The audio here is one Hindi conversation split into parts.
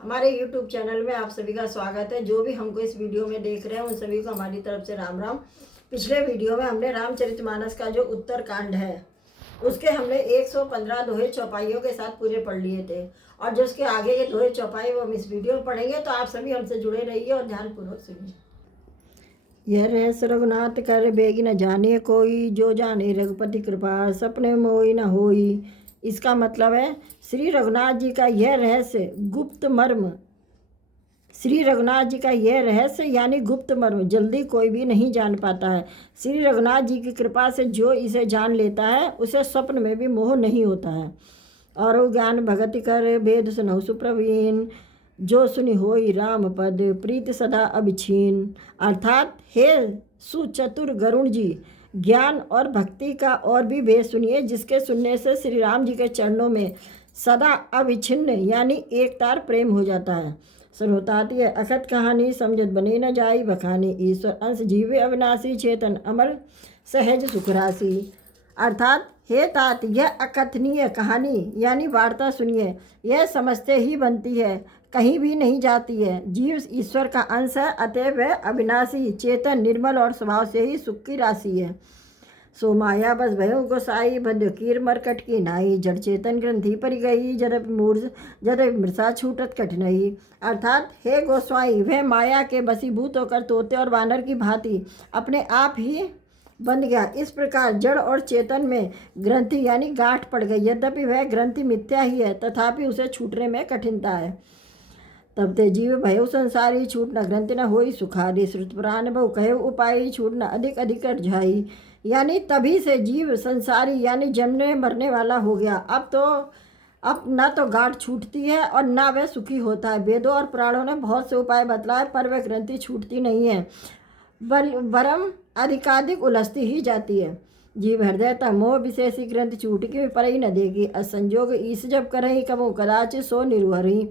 हमारे YouTube चैनल में आप सभी का स्वागत है। जो भी हमको इस वीडियो में देख रहे हैं उन सभी को हमारी तरफ से राम राम। पिछले वीडियो में हमने रामचरितमानस का जो उत्तर कांड है उसके हमने 115 दोहे चौपाइयों के साथ पूरे पढ़ लिए थे, और जो उसके आगे के दोहे चौपाई वो हम इस वीडियो में पढ़ेंगे। तो आप सभी हमसे जुड़े रहिए और ध्यानपूर्वक सुनिए। यह रहस्य रघुनाथ कर बेगी न जाने कोई, जो जाने रघुपति कृपा सपने मोई न होई। इसका मतलब है श्री रघुनाथ जी का यह रहस्य गुप्त मर्म, श्री रघुनाथ जी का यह रहस्य यानी गुप्त मर्म जल्दी कोई भी नहीं जान पाता है। श्री रघुनाथ जी की कृपा से जो इसे जान लेता है उसे स्वप्न में भी मोह नहीं होता है। और ज्ञान भगति कर भेद सुनहु सुप्रवीण, जो सुनि होई राम पद प्रीति सदा अभिछीन। अर्थात हे सुचतुर गरुण जी, ज्ञान और भक्ति का और भी भेद सुनिए, जिसके सुनने से श्री राम जी के चरणों में सदा अविच्छिन्न यानी एक तार प्रेम हो जाता है। सुनोताती है अखत कहानी, समझत बने न जाई बखानी। ईश्वर अंश जीवे अविनाशी, चेतन अमर सहज सुखराशि। अर्थात हे तात, यह अकथनीय कहानी यानी वार्ता सुनिए, यह समझते ही बनती है, कहीं भी नहीं जाती है। जीव ईश्वर का अंश है, अतः वह अविनाशी, चेतन, निर्मल और स्वभाव से ही सुख की राशि है। सो माया बस भयो गोसाई, बंध कीर मरकट की नाई। जड़ चेतन ग्रंथि परि गई, जद मृषा छूटत कठिनाई। अर्थात हे गोस्वाई, वह माया के बसीभूत होकर तोते और वानर की भांति अपने आप ही बंध गया। इस प्रकार जड़ और चेतन में ग्रंथि यानी गांठ पड़ गई। यद्यपि वह ग्रंथि मिथ्या ही है, तथापि उसे छूटने में कठिनता है। तब ते जीव भयो संसारी, छूट न ग्रंथि न होई सुखारी। श्रुत पुराण बहु कहे उपाई, छूट न अधिक अधिक जाई। यानी तभी से जीव संसारी यानी जन्मने मरने वाला हो गया। अब ना तो गांठ छूटती है और ना वह सुखी होता है। वेदों और पुराणों ने बहुत से उपाय बतलाए, पर वह ग्रंथि छूटती नहीं है, वरम अधिकाधिक उलझती ही जाती है। जीव हृदय मोह विशेषी ग्रंथि छूट के पर ही न देगी। असंजोग ईस जब करही कबो कदाचित सो निरुहरी।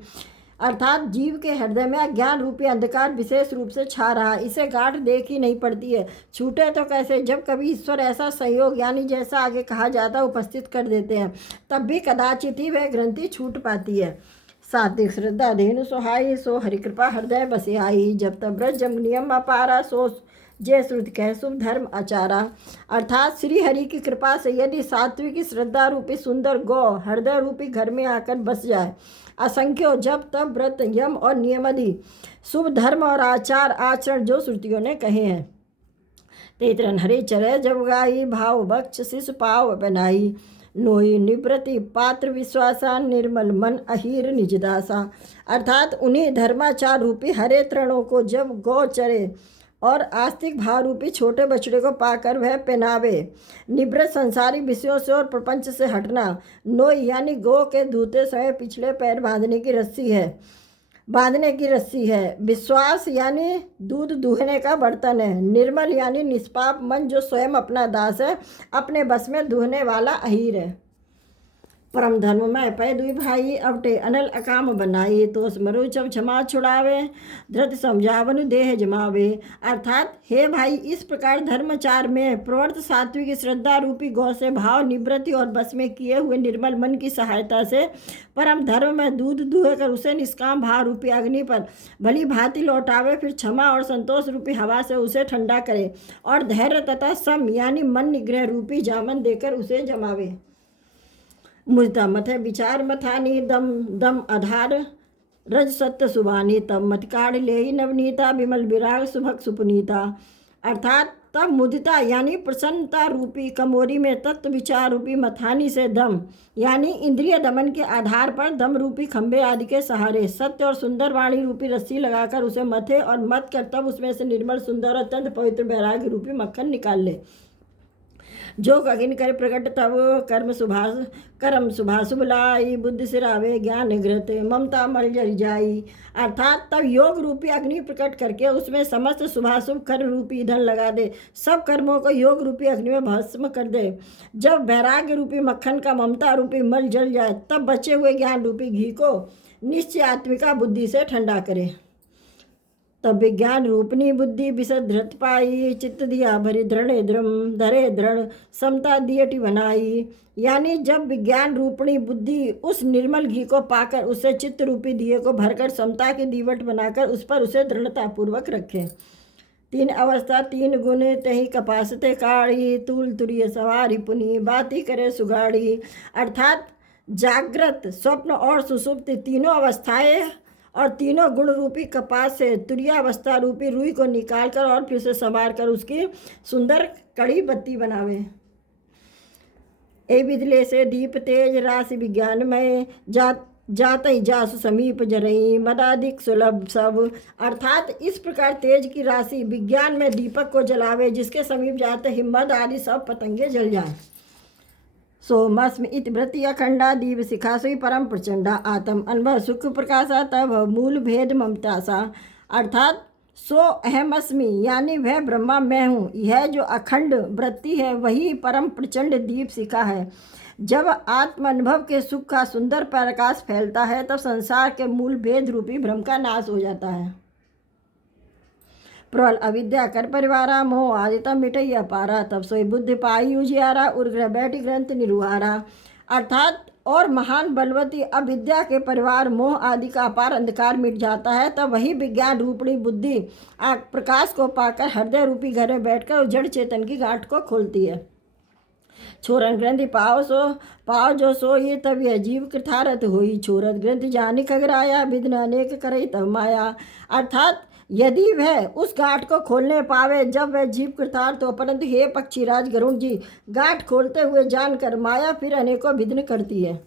अर्थात जीव के हृदय में अज्ञान रूपी अंधकार विशेष रूप से छा रहा है, इसे गांठ देख ही नहीं पड़ती है। छूटे तो कैसे, जब कभी ईश्वर ऐसा संयोग यानी जैसा आगे कहा जाता उपस्थित कर देते हैं, तब भी कदाचित ही वह ग्रंथि छूट पाती है। सात्विक श्रद्धा धेनु सुहाई, सो हरि कृपा हृदय बसे आई। जब तब ब्रज जम नियम अपारा, सो जय श्रुति कह शुभ धर्म आचारा। अर्थात श्री हरि की कृपा से यदि सात्विक श्रद्धा रूपी सुंदर गौ हृदय रूपी घर में आकर बस जाए, असंख्यों जब तब व्रत यम और नियमादि शुभ धर्म और आचार आचरण जो श्रुतियों ने कहे हैं, तेतरन हरे चरे जब गाई, भाव बक्ष शिशु पाव बनाई। नोई निवृत्ति पात्र विश्वासा, निर्मल मन अहीर निजदासा। अर्थात उन्हीं धर्माचार रूपी हरे तृणों को जब गौ चरे और आस्तिक भाव रूपी छोटे बछड़े को पाकर वह पहनावे। निवृत्त संसारी विषयों से और प्रपंच से हटना। नोई यानी गौ के धोते समय पिछले पैर बांधने की रस्सी है। विश्वास यानी दूध दूहने का बर्तन है। निर्मल यानी निष्पाप मन जो स्वयं अपना दास है, अपने बस में दूहने वाला अहीर है। परम धर्म में पै दुई भाई, अवटे अनल अकाम बनाई। तो स्मरु जब क्षमा छुड़ावे, धृत समझावन देह जमावे। अर्थात हे भाई, इस प्रकार धर्मचार में प्रवर्त सात्विक श्रद्धा रूपी गौ से भाव निवृत्ति और बस में किए हुए निर्मल मन की सहायता से परम धर्म में दूध दूह कर उसे निष्काम भाव रूपी अग्नि पर भली भांति लौटावे। फिर क्षमा और संतोष रूपी हवा से उसे ठंडा करे और धैर्य तथा सम यानी मन निग्रह रूपी जामन देकर उसे जमावे। मुझता मत है विचार मथानी, दम दम आधार रज सत्य सुबानी। तब मत काढ़ ले नवनीता, विमल विराग सुभग सुपुनीता। अर्थात तब मुदिता यानी प्रसन्नता रूपी कमोरी में तत्व विचार रूपी मथानी से दम यानी इंद्रिय दमन के आधार पर दम रूपी खंबे आदि के सहारे सत्य और सुंदर वाणी रूपी रस्सी लगाकर उसे मथे और मत कर तब उसमें से निर्मल सुंदर और अत्यंत पवित्र वैराग्य रूपी मक्खन निकाल ले। जो कगिन कर प्रकट तब कर्म शुभाशुभ लाई। बुद्धि सिरावे ज्ञान घृत, ममता मल जरि जाई। अर्थात तब योग रूपी अग्नि प्रकट करके उसमें समस्त शुभाशुभ कर्म रूपी ईंधन लगा दे, सब कर्मों को योग रूपी अग्नि में भस्म कर दे। जब वैराग्य रूपी मक्खन का ममता रूपी मल जल जाए, तब बचे हुए ज्ञान रूपी घी को निश्चय आत्मिका बुद्धि से ठंडा करे। तब विज्ञान रूपनी बुद्धि विशद धृत पाई, चित्त दिया भरी दृढ़ द्रम धरे दृढ़ समता दियटी बनाई। यानी जब विज्ञान रूपणी बुद्धि उस निर्मल घी को पाकर उसे चित्त रूपी दिए को भरकर समता की दीवट बनाकर उस पर उसे दृढ़ता पूर्वक रखे। 3 अवस्था 3 गुण तही कपासते काढ़ी, तूल तुरिय सवारी पुनी बाती करे सुगाड़ी। अर्थात जागृत, स्वप्न और सुषुप्ति तीनों अवस्थाएं और तीनों गुण रूपी कपास से तुरियावस्था रूपी रुई को निकालकर और फिर से संवार कर उसकी सुंदर कड़ी बत्ती बनावे। ए बिदले से दीप तेज राशि विज्ञान में जातई जासु समीप जरई मदादिक सुलभ सब। अर्थात इस प्रकार तेज की राशि विज्ञान में दीपक को जलावे, जिसके समीप जाते हिम्मत आदि सब पतंगे जल जाए। सोमस्म इति वृत्ति अखंडा दीप शिखासुई परम प्रचंडा आत्म अनुभव सुख प्रकाशा तब मूल भेद ममतासा। अर्थात सो अहमअस्मि यानी वह ब्रह्मा मैं हूँ, यह जो अखंड वृत्ति है वही परम प्रचंड दीप शिखा है। जब आत्म अनुभव के सुख का सुंदर प्रकाश फैलता है तब संसार के मूल भेद रूपी भ्रम का नाश हो जाता है। प्रबल अविद्या कर परिवारा मोह आदिता मिटैया पारा, तब सोई बुद्धि पाई उजियारा उर्ग्रह बैठी ग्रंथ निरुहारा। अर्थात और महान बलवती अविद्या के परिवार मोह आदि का अपार अंधकार मिट जाता है, तब वही विज्ञान रूपणी बुद्धि प्रकाश को पाकर हृदय रूपी घर में बैठकर जड़ चेतन की गांठ को खोलती है। छोरन ग्रंथि पाव जो सोई तब यह जीव कृतारथ होई, छोरत ग्रंथि जानी खगराया विघ्न अनेक करई तब माया। अर्थात यदि वह उस गांठ को खोलने पावे जब वह जीव कृतार्थ हो, परंतु हे पक्षीराज गरुण जी, गांठ खोलते हुए जानकर माया फिर अनेकों विघ्न करती है।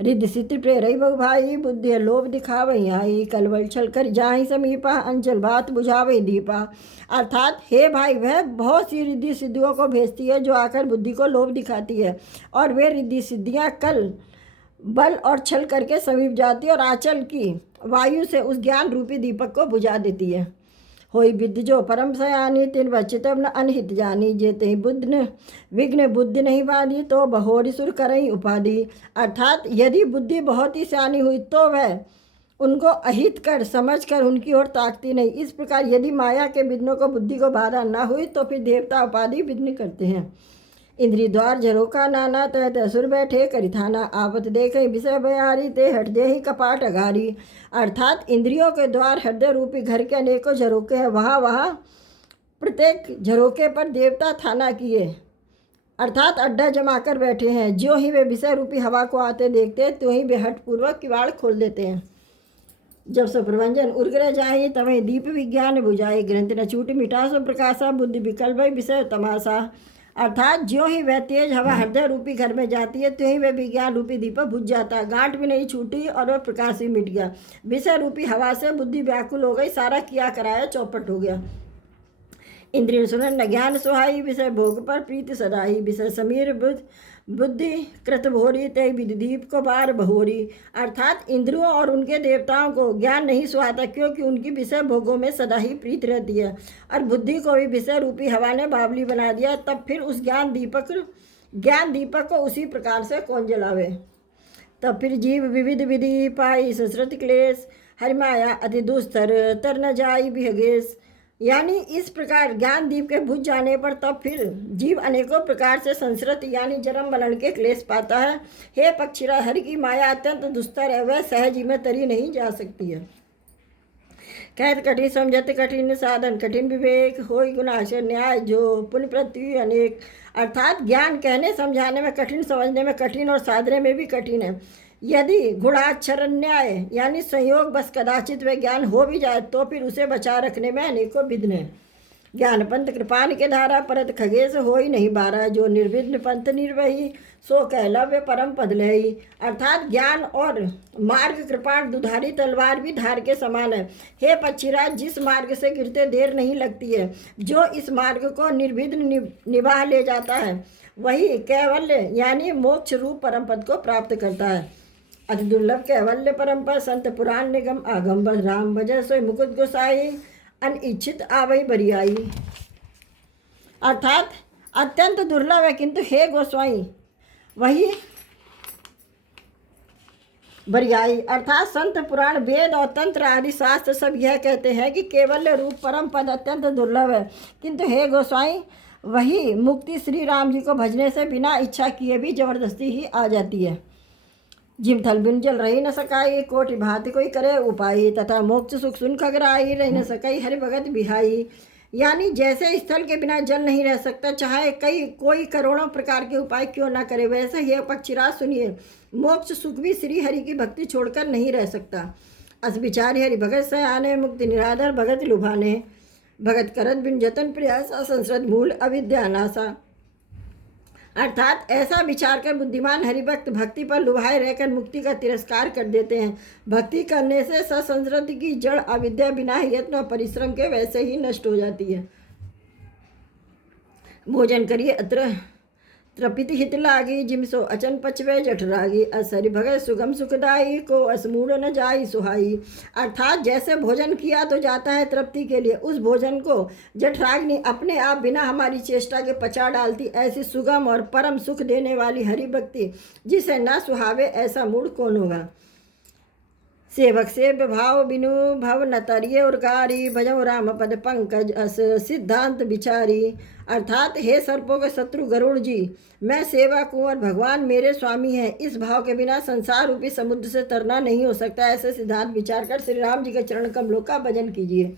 रिद्धि सिद्धि प्रेरई बहु भाई, बुद्धि लोभ दिखावई आई, कलवल छल कर जाहि समीपा, अंचल बात बुझावई दीपा। अर्थात हे भाई, वह बहुत सी रिद्धि सिद्धियों को भेजती है जो आकर बुद्धि को लोभ दिखाती है, और वे रिद्धि सिद्धियाँ कल बल और छल करके समीप जाती है और आंचल की वायु से उस ज्ञान रूपी दीपक को बुझा देती है। होई विद्य जो परम सयानी, तिन वचितव न अनहित जानी, जेते बुद्ध विघ्न बुद्धि नहीं बाधी, तो बहोरी सुर करई उपाधि। अर्थात यदि बुद्धि बहुत ही सयानी हुई तो वह उनको अहित कर समझ कर उनकी ओर ताकती नहीं। इस प्रकार यदि माया के विघ्नों को बुद्धि को बाधा न हुई तो फिर देवता उपाधि विघ्न करते हैं। इंद्री द्वार झरोका नाना, तह तसुर बैठे करिथाना, आपत देखे विषय बयारी, ते हट दे ही कपाट अगारी। अर्थात इंद्रियों के द्वार हृदय रूपी घर के अनेकों झरोके हैं, वहाँ प्रत्येक झरोके पर देवता थाना किए अर्थात अड्डा जमा कर बैठे हैं। जो ही वे विषय रूपी हवा को आते देखते हैं तो ही वे हठपूर्वक किवाड़ खोल देते हैं। जब सो प्रभंजन उर्ग्रह जाए तमें दीप विज्ञान बुझाए, ग्रंथ न छूट मिटा सो प्रकाशा, बुद्धि विकल्प विषय तमाशा। अर्थात ज्यों ही वह तेज हवा हृदय रूपी घर में जाती है त्यों ही वह विज्ञान रूपी दीपक बुझ जाता है, गांठ भी नहीं छूटी और वह प्रकाश भी मिट गया। विषय रूपी हवा से बुद्धि व्याकुल हो गई, सारा किया कराया चौपट हो गया। इंद्रिय सुनन न ज्ञान सुहाई, विषय भोग पर प्रीति सदाई, विषय समीर बुद्धि कृत भोरी, तय विधि दीप को बार बहोरी। अर्थात इंद्रियों और उनके देवताओं को ज्ञान नहीं सुहाता, क्योंकि उनकी विषय भोगों में सदा ही प्रीत रहती है, और बुद्धि को भी विषय रूपी हवा ने बावली बना दिया। तब फिर उस ज्ञान दीपक को उसी प्रकार से कौन जलावे। तब फिर जीव विविध विधि पाई ससृत क्लेश, हरिमाया अति दुस्तर तर न जाई विहगेश। यानी इस प्रकार ज्ञान दीप के बुझ जाने पर तब फिर जीव अनेकों प्रकार से संसृत यानी जन्म मरण के क्लेश पाता है। हे पक्षीराज, हरि की माया अत्यंत दुस्तर है, वह सहज ही में तरी नहीं जा सकती है। कहत कठिन समझत कठिन साधन, कठिन विवेक होई गुनाशय न्याय, जो पुण्य पृथ्वी अनेक। अर्थात ज्ञान कहने समझाने में कठिन, समझने में कठिन और साधने में भी कठिन है। यदि गुणाक्षर न्याय यानी संयोग बस कदाचित वह ज्ञान हो भी जाए तो फिर उसे बचा रखने में अनेकों विघ्न है। ज्ञान पंथ कृपान के धारा, परत खगेश होई नहीं बारा, जो निर्विघ्न पंथ निर्वही, सो कहलव्य परम पद लही। अर्थात ज्ञान और मार्ग कृपाण दुधारी तलवार भी धार के समान है। हे पक्षीराज, जिस मार्ग से गिरते देर नहीं लगती है, जो इस मार्ग को निर्विघ्न निभाह ले जाता है, वही कैवल्य यानी मोक्ष रूप परम पद को प्राप्त करता है। अति दुर्लभ कैवल्य परम्परा, संत पुराण निगम आगम बस, राम भजय सोई मुकुट गोसाई, अनिच्छित आवई बरियाई। अर्थात अत्यंत दुर्लभ है, किंतु हे गोस्वाई बरियाई। अर्थात संत पुराण वेद और तंत्र आदि शास्त्र सब यह कहते हैं कि केवल रूप परम पद अत्यंत दुर्लभ है, किंतु हे गोसाई वही मुक्ति श्री राम जी को भजने से बिना इच्छा किए भी जबरदस्ती ही आ जाती है। जिम थल बिन जल रही न सकाई, कोटि भांति कोई करे उपाई, तथा मोक्ष सुख सुन खगराई, रही न सकाई हरि भगत बिहाई। यानी जैसे स्थल के बिना जल नहीं रह सकता, चाहे कोई करोड़ों प्रकार के उपाय क्यों ना करे, वैसे ही पक्षीराज सुनिए, मोक्ष सुख भी श्री हरि की भक्ति छोड़कर नहीं रह सकता। अस विचारी हरि भगत सयाने, मुक्ति निराधर भगत लुभाने, भगत करत बिन जतन प्रयास, असंसृत मूल अविद्या नासा। अर्थात ऐसा विचार कर बुद्धिमान हरिभक्त भक्ति पर लुभाए रहकर मुक्ति का तिरस्कार कर देते हैं। भक्ति करने से ससंस्कृति की जड़ अविद्या बिना यत्न और परिश्रम के वैसे ही नष्ट हो जाती है। भोजन करिए अत्र त्रपित हित लागी, जिमसो अचन पचवे जठरागी, असरि भगत सुगम सुखदाई, को असमूढ़ न जाई सुहाई। अर्थात जैसे भोजन किया तो जाता है तृप्ति के लिए, उस भोजन को जठराग्नि अपने आप बिना हमारी चेष्टा के पचा डालती। ऐसी सुगम और परम सुख देने वाली हरि भक्ति जिसे न सुहावे, ऐसा मूढ़ कौन होगा। सेवक से भाव बिनु भव न तरिये उर्गारी, भजो राम पद पंकज अस सिद्धांत बिचारी। अर्थात हे सर्पों के शत्रु गरुड़ जी, मैं सेवक हूँ और भगवान मेरे स्वामी हैं, इस भाव के बिना संसार रूपी समुद्र से तरना नहीं हो सकता। ऐसे सिद्धांत विचार कर श्री राम जी के चरण कमलों का भजन कीजिए।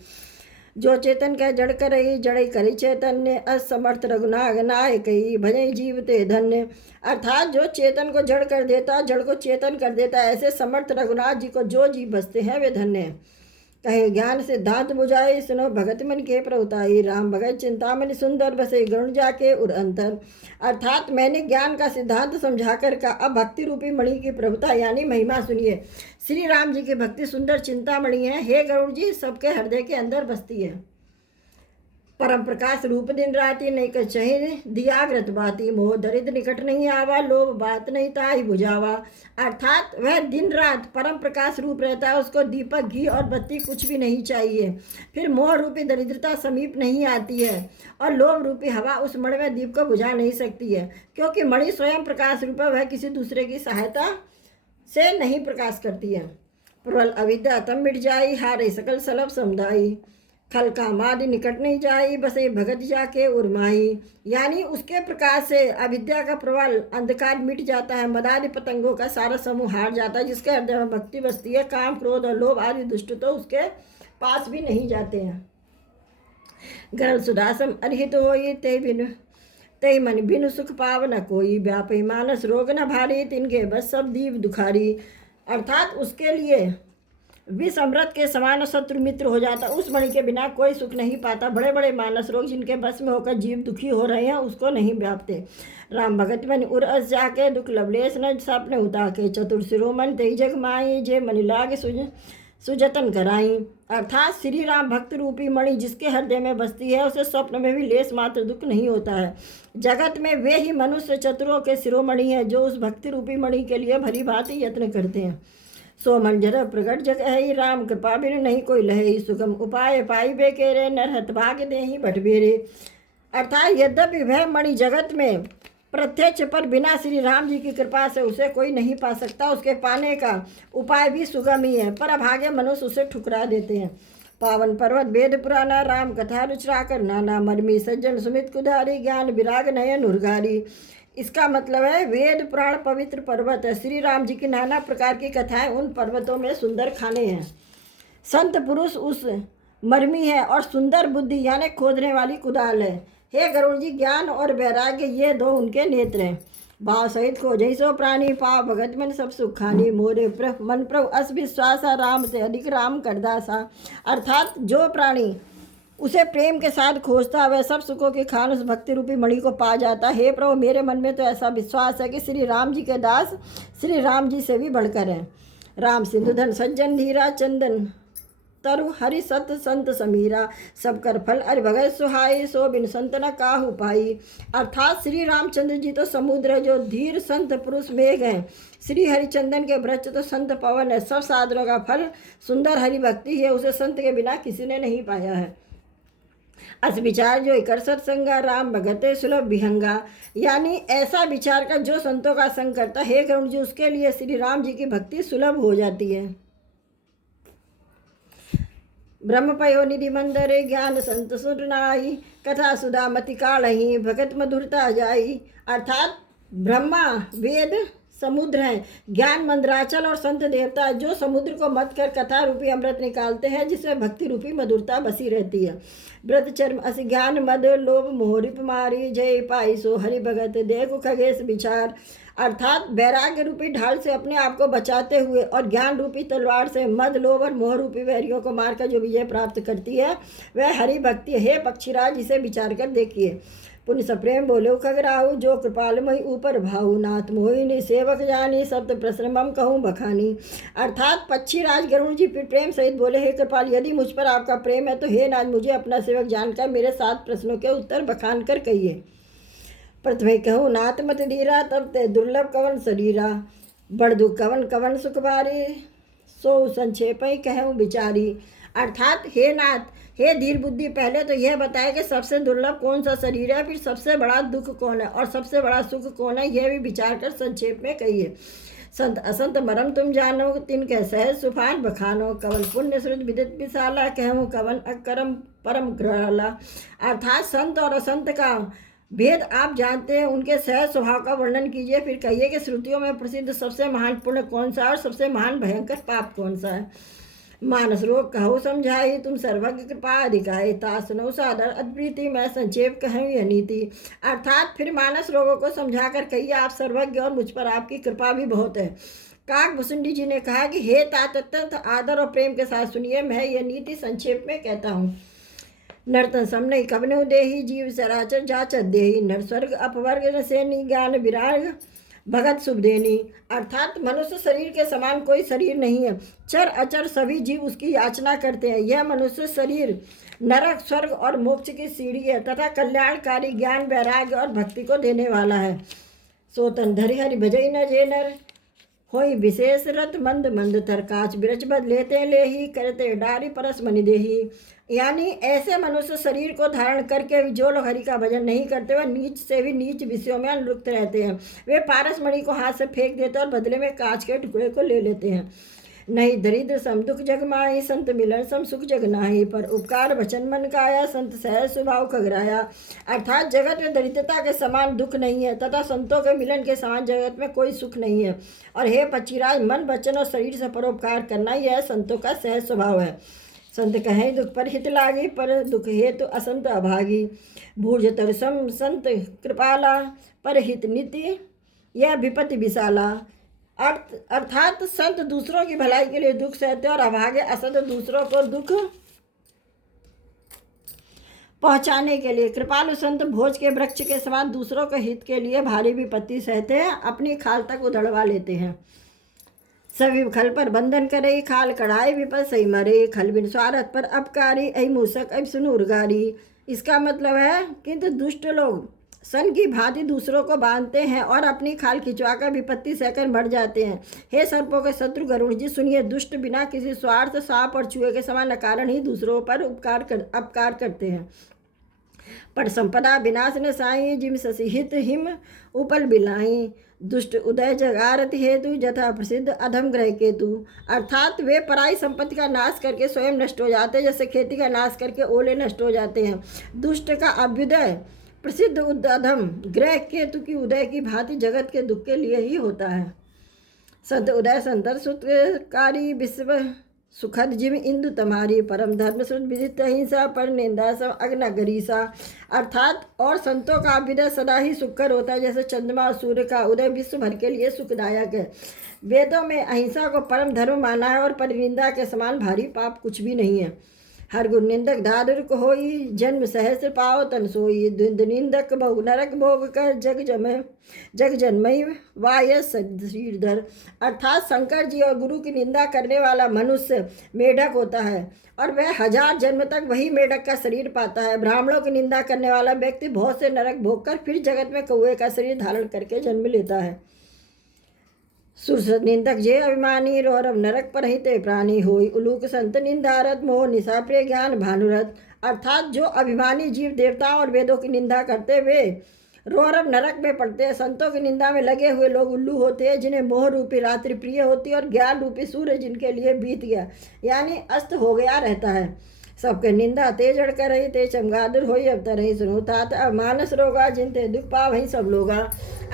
जो चेतन कह जड़ कर रही, जड़ई करी चैतन्य, असमर्थ रघुनाग नाय कही, भजई जीवते धन्य। अर्थात जो चेतन को जड़ कर देता, जड़ को चेतन कर देता, ऐसे समर्थ रघुनाथ जी को जो जीव बसते हैं वे धन्य हैं। कहे ज्ञान सिद्धांत बुझाई, सुनो भगत मन के प्रभुताई, राम भगत चिंतामणि सुंदर, बसे गरुण जाके उर अंतर। अर्थात मैंने ज्ञान का सिद्धांत समझाकर का अब भक्ति रूपी मणि की प्रभुता यानी महिमा सुनिए। श्री राम जी की भक्ति सुंदर चिंतामणि है, हे गरुड़ जी सबके हृदय के अंदर बसती है। परम प्रकाश रूप दिन राति, नहीं कर चहे दियाग्रत बाती, मोह दरिद्र निकट नहीं आवा, लोभ बात नहीं ताई बुझावा। अर्थात वह दिन रात परम प्रकाश रूप रहता है, उसको दीपक घी और बत्ती कुछ भी नहीं चाहिए। फिर मोह रूपी दरिद्रता समीप नहीं आती है और लोभ रूपी हवा उस मणिमय दीप को बुझा नहीं सकती है, क्योंकि मणि स्वयं प्रकाश रूप है, वह किसी दूसरे की सहायता से नहीं प्रकाश करती है। प्रबल अविद्या तम मिट जाई, हारे सकल सलभ समुदाई, खल कामादि निकट नहीं जाई, बसे भगत जाके उर्माई। यानी उसके प्रकाश से अविद्या का प्रबल अंधकार मिट जाता है, मदादि पतंगों का सारा समूह हार जाता है। जिसके हृदय में भक्ति बसती है, काम क्रोध और लोभ आदि दुष्ट तो उसके पास भी नहीं जाते हैं। गरल सुदासम अरहित होई, ते मन बिनु सुख पाव न कोई, व्यापी मानस रोग न भारी, तिनके बस सब दीव दुखारी। अर्थात उसके लिए विष अमृत के समान शत्रु मित्र हो जाता, उस मणि के बिना कोई सुख नहीं पाता। बड़े बड़े मानस रोग जिनके बस में होकर जीव दुखी हो रहे हैं, उसको नहीं व्यापते। राम भगत मन उरस जाके, दुख लवलेस न सपने उता के, चतुर शिरोमणि तेई जग माई, जे मणि लागे सुजतन कराई। अर्थात श्री राम भक्त रूपी मणि जिसके हृदय में बसती है, उसे स्वप्न में भी लेस मात्र दुख नहीं होता है। जगत में वे ही मनुष्य चतुरों के शिरोमणि हैं जो उस भक्ति रूपी मणि के लिए भली भांति यत्न करते हैं। सो मन जर प्रगट जग है, राम कृपा बिन नहीं कोई लहे, सुगम उपाय पाई बेकेरे, नरहत भाग्य देहि बटबेरे। अर्थात यद्यपि वह मणि जगत में प्रत्यक्ष पर बिना श्री राम जी की कृपा से उसे कोई नहीं पा सकता, उसके पाने का उपाय भी सुगम ही है, पर अभागे मनुष्य उसे ठुकरा देते हैं। पावन पर्वत वेद पुराना, राम कथा रुचरा कर नाना, मर्मी सज्जन सुमित कुधारी, ज्ञान विराग नयन उर्गारी। इसका मतलब है वेद पुराण पवित्र पर्वत है, श्री राम जी की नाना प्रकार की कथाएं उन पर्वतों में सुंदर खाने हैं। संत पुरुष उस मर्मी है और सुंदर बुद्धि यानी खोदने वाली कुदाल है। हे गरुड़ जी, ज्ञान और वैराग्य ये दो उनके नेत्र हैं। भाव सहित खोजई सो प्राणी, पाव भगत मन सब सुख खानी, मोरे मन प्रभु अस विश्वासा, राम से अधिक राम करदासा। अर्थात जो प्राणी उसे प्रेम के साथ खोजता वह सब सुखों की खान उस भक्ति रूपी मणि को पा जाता। हे प्रभु, मेरे मन में तो ऐसा विश्वास है कि श्री राम जी के दास श्री राम जी से भी बढ़कर हैं। राम सिंधु धन सज्जन धीरा, चंदन तरु हरि सत संत समीरा, सब कर फल अरि भगत सुहाई, सो बिन संत न काहू पाई। अर्थात श्री रामचंद्र जी तो समुद्र है, जो धीर संत पुरुष मेघ हैं। श्री हरिचंदन के वृक्ष तो संत पवन है। सब साधनों का फल सुंदर हरि भक्ति है, उसे संत के बिना किसी ने नहीं पाया है। अस विचार जो कर सत्संगा राम भगते सुलभ विहंगा, यानी ऐसा विचार का जो संतों का संग करता है गरुण जी, उसके लिए श्री राम जी की भक्ति सुलभ हो जाती है। ब्रह्म पयो निधि मंदरे ज्ञान संत सुर नाई, कथा सुधा मति काढ़ही भगत मधुरता जाई। अर्थात ब्रह्मा वेद समुद्र हैं, ज्ञान मंदराचल और संत देवता जो समुद्र को मत कर कथा रूपी अमृत निकालते हैं, जिसमें भक्ति रूपी मधुरता बसी रहती है। व्रत चर्म अस ज्ञान मद लोभ मोहरिप मारी, जय पाई सो हरि भगत देखो खगेश विचार। अर्थात वैराग्य रूपी ढाल से अपने आप को बचाते हुए और ज्ञान रूपी तलवार से मद लोभ और मोह रूपी वैरियों को मारकर जो विजय प्राप्त करती है वह हरि भक्ति है। पक्षीराज इसे विचार कर देखिए। पुण्य सप्रेम बोले खगराऊ, जो कृपालमय ऊपर भाऊ नाथ मोहिनी सेवक जानी, शब्द प्रश्रमम कहूँ बखानी। अर्थात पक्षीराज गरुण जी फिर प्रेम सहित बोले, हे कृपाल, यदि मुझ पर आपका प्रेम है तो हे नाथ, मुझे अपना सेवक जानकर मेरे 7 प्रश्नों के उत्तर बखान कर कहिए। प्रथम कहूँ नाथ मत धीरा, तब ते दुर्लभ कवन शरीरा, बड़ दुख कवन कवन सुख बारी, सो संक्षेप ही कहूँ विचारी। अर्थात हे नाथ, हे धीर बुद्धि, पहले तो यह बताए कि सबसे दुर्लभ कौन सा शरीर है, फिर सबसे बड़ा दुख कौन है और सबसे बड़ा सुख कौन है, यह भी विचार कर संक्षेप में कहिए। संत असंत मरम तुम जानो, तिनके सहज सुफान बखानो, कवन पुण्य श्रुत विदित विशाला, कहूँ कवन अकरम परम ग्रहाला। अर्थात संत और असंत का भेद आप जानते हैं, उनके सहज स्वभाव का वर्णन कीजिए, फिर कहिए कि श्रुतियों में प्रसिद्ध सबसे महान पुण्य कौन सा है और सबसे महान भयंकर पाप कौन सा है। मानस रोग कहो समझाई, तुम सर्वज्ञ कृपा अधिकाई, तासनो सादर अद्भुति मैं संक्षेप कहूँ यह नीति। अर्थात फिर मानस रोगों को समझाकर कहिए, आप सर्वज्ञ और मुझ पर आपकी कृपा भी बहुत है। काक भुसुंडी जी ने कहा कि हे तात, अत्यंत आदर और प्रेम के साथ सुनिए, मैं यह नीति संक्षेप में कहता हूँ। नर्तन समन कवनु देही, जीव चराचर जाचत देही, नर स्वर्ग अपवर्ग सेनी, ज्ञान विराग भगत शुभ देनी। अर्थात मनुष्य शरीर के समान कोई शरीर नहीं है, चर अचर सभी जीव उसकी याचना करते हैं। यह मनुष्य शरीर नरक स्वर्ग और मोक्ष की सीढ़ी है तथा कल्याणकारी ज्ञान वैराग्य और भक्ति को देने वाला है। सोतन धरि हरि भजई न जे नर, होई विशेष रत मंद मंद तरकाच, बिरच बद लेते ले ही, करते डारी परस मनि देही। यानी ऐसे मनुष्य शरीर को धारण करके जो लोग हरि का भजन नहीं करते वह नीच से भी नीच विषयों में अनुरक्त रहते हैं। वे पारस मणि को हाथ से फेंक देते और बदले में कांच के टुकड़े को ले लेते हैं। नहीं दरिद्र सम दुख जग माही, संत मिलन सम सुख जग नाही, पर उपकार वचन मन काया, संत सहज स्वभाव खगराया। अर्थात जगत में दरिद्रता के समान दुख नहीं है तथा संतों के मिलन के समान जगत में कोई सुख नहीं है। और हे पक्षीराज, मन वचन और शरीर से परोपकार करना यह संतों का सहज स्वभाव है। संत कहें दुख पर हित लागी, पर दुख हेतु असंत अभागी, भूर्ज तरसम संत कृपाला, पर हित नीति यह विपत्ति विशाला। अर्थात संत दूसरों की भलाई के लिए दुख सहते और अभागे असंत दूसरों को दुख पहुंचाने के लिए कृपालु संत भोज के वृक्ष के समान दूसरों के हित के लिए भारी विपत्ति सहते हैं, अपनी खाल तक उधड़वा लेते हैं। सभी खल पर बंधन करे, खाल कढ़ाई विपद सही मरे, खल बिन स्वार्थ पर अपकारी, ऐ मूसक ऐ सुनूरगारी। इसका मतलब है किंतु दुष्ट लोग सन की भांति दूसरों को बांधते हैं और अपनी खाल खिंचवाकर विपत्ति सहकर मर जाते हैं। हे सर्पों के शत्रु गरुण जी, सुनिए, दुष्ट बिना किसी स्वार्थ सांप और चूहे के समान अकारण ही दूसरों पर अपकार करते हैं। पर संपदा विनाश न साई, जिम शशि हित हिम उपल बिलाई, दुष्ट उदय जगारत हेतु, जथा प्रसिद्ध अधम ग्रह केतु। अर्थात वे पराई संपत्ति का नाश करके स्वयं नष्ट हो जाते हैं, जैसे खेती का नाश करके ओले नष्ट हो जाते हैं। दुष्ट का अभ्युदय प्रसिद्ध अधम ग्रह केतु की उदय की भांति जगत के दुख के लिए ही होता है। संत उदय संतर सुतकारी, विश्व सुखद जिम इंदु तमारी, परम धर्म श्रुत विदित अहिंसा, पर निंदा सब अग्नगरीसा। अर्थात और संतों का अभ्युदय सदा ही सुखकर होता है, जैसे चंद्रमा और सूर्य का उदय विश्व भर के लिए सुखदायक है। वेदों में अहिंसा को परम धर्म माना है और परिनिंदा के समान भारी पाप कुछ भी नहीं है। हर गुण निंदक दादुर को होई, जन्म सहस्र पाओ तन सोई, द्विंद निंदक बहु नरक भोग कर, जग जन्मई वाय श्रीधर। अर्थात शंकर जी और गुरु की निंदा करने वाला मनुष्य मेढक होता है और वह 1000 जन्म तक वही मेढक का शरीर पाता है। ब्राह्मणों की निंदा करने वाला व्यक्ति बहुत से नरक भोग कर फिर जगत में कौए का शरीर धारण करके जन्म लेता है। सुरसत निंदक जे अभिमानी रौरव नरक पर हिते प्राणी होई उलूक संत निंदारत मोह निशा प्रिय ज्ञान भानुरत। अर्थात जो अभिमानी जीव देवताओं और वेदों की निंदा करते हुए रौरव नरक में पड़ते हैं, संतों की निंदा में लगे हुए लोग उल्लू होते हैं, जिन्हें मोह रूपी रात्रि प्रिय होती है और ज्ञान रूपी सूर्य जिनके लिए बीत गया यानी अस्त हो गया रहता है। सबके निंदा ते जड़ कर रही ते चमगादुर होई अब तरही सुनो तात अब मानस रोगा जिनते दुख पा वही सब लोगा।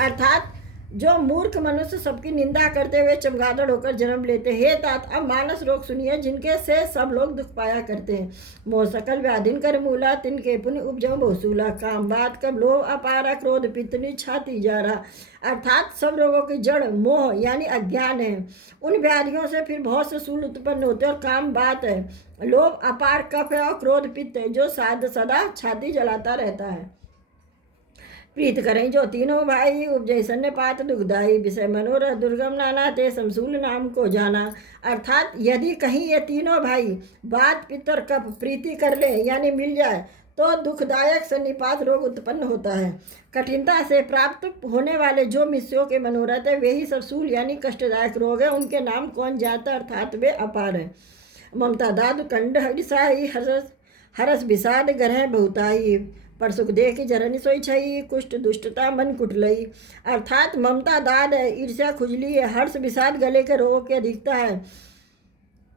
अर्थात जो मूर्ख मनुष्य सबकी निंदा करते हुए चमगादड़ होकर जन्म लेते हे तात अब मानस रोग सुनिए जिनके से सब लोग दुख पाया करते हैं। मोह सकल व्याधिन कर मूला तिनके पुण्य उपजो बहुसूला काम बात कब लोभ अपारा क्रोध पितनी छाती जा रहा। अर्थात सब रोगों की जड़ मोह यानी अज्ञान है। उन व्याधियों से फिर बहुत से सूल उत्पन्न होते हैं और काम बात है, लोभ अपार कफ है और क्रोध पित्त है जो सदा छाती जलाता रहता है। प्रीत करें जो तीनों भाई उपजय सन्य पात दुखदाई विषय मनोरथ दुर्गम नाना ते समसूल नाम को जाना। अर्थात यदि कहीं ये तीनों भाई बात पित्त और कफ प्रीति कर ले यानी मिल जाए तो दुखदायक सन्निपात रोग उत्पन्न होता है। कठिनता से प्राप्त होने वाले जो मिस्यों के मनोरथ है वे ही सब सूल यानी कष्टदायक रोग है, उनके नाम कौन जाता अर्थात वे अपार है। ममता दादु कंड हरिसाई हरस विषाद ग्रह बहुताई पर सुख देख जरनी सोई छई कुष्ठ दुष्टता मन कुटलई। अर्थात ममता दाद है, ईर्ष्या खुजली है, हर्ष विषाद गले के रोगों की अधिकता है,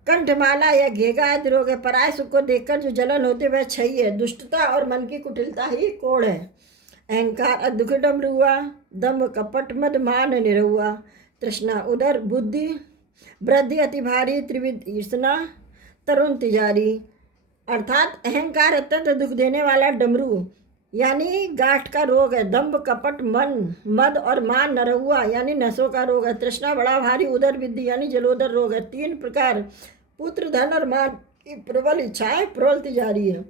कंठमाला या घेगा आदि रोग है, पराय सुख को देखकर जो जलन होते वह छई है, दुष्टता और मन की कुटिलता ही कोढ़ है। अहंकार अदुख डमरुआ दम्भ कपट मद मान निरहुआ तृष्णा उदर बुद्धि वृद्धि अति भारी त्रिविध ईर्षना तरुण तिजारी। अर्थात अहंकार अत्यंत दुख देने वाला डमरू यानी गांठ का रोग है, दंभ कपट मन मद और मान नरहुआ यानी नसों का रोग है, तृष्णा बड़ा भारी उदर विद्धि यानी जलोदर रोग है, 3 प्रकार पुत्र धन और मान की प्रबल इच्छाएं प्रबलती जा रही है।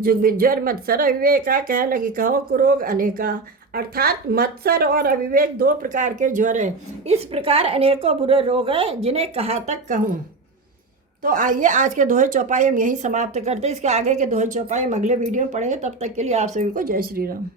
जुग ज्वर मत्सर अविवेका कह लगी कहो कुरोग अनेका। अर्थात मत्सर और अविवेक 2 प्रकार के ज्वर हैं, इस प्रकार अनेकों बुरे रोग हैं जिन्हें कहाँ तक कहूँ। तो आइए आज के दोहे चौपाई हम यहीं समाप्त करते हैं, इसके आगे के दोहे चौपाई हम अगले वीडियो में पढ़ेंगे। तब तक के लिए आप सभी को जय श्री राम।